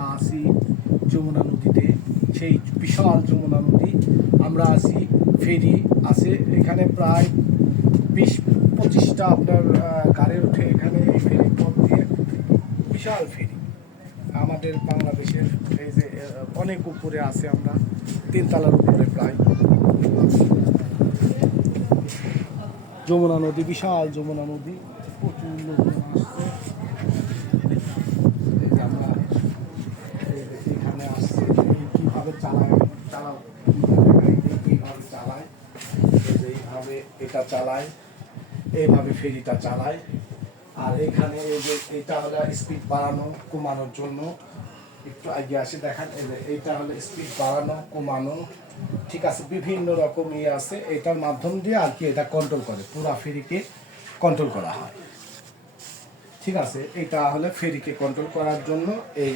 আমরা আছি যমুনা নদীতে, সেই বিশাল যমুনা নদী। আমরা আছি, ফেরি আছে এখানে প্রায় 20-25টা আপনার গাড়ি ওঠে এখানে এই ফেরির পথ দিয়ে। বিশাল ফেরি আমাদের বাংলাদেশের, এই যে অনেক উপরে আছে, আমরা 3 তলার উপরে প্রায়। যমুনা নদী, বিশাল যমুনা নদী, প্রচুর লোকজন আসছে। এই যে আমরা এখানে আসছি, কীভাবে কীভাবে চালায়, এইভাবে এটা চালায়, এইভাবে ফেরিটা চালায়। আর এখানে এই যে এটা হলো স্পিড বাড়ানো কমানোর জন্য, একটু আগে আসে দেখান, এই যে এইটা হলো স্পিড বাড়ানো কমানো, ঠিক আছে, বিভিন্ন রকম ইয়ে আছে, এটার মাধ্যম দিয়ে আর কি এটা কন্ট্রোল করে, পুরা ফেরিকে কন্ট্রোল করা হয়। ঠিক আছে, এটা হলে ফেরিকে কন্ট্রোল করার জন্য এই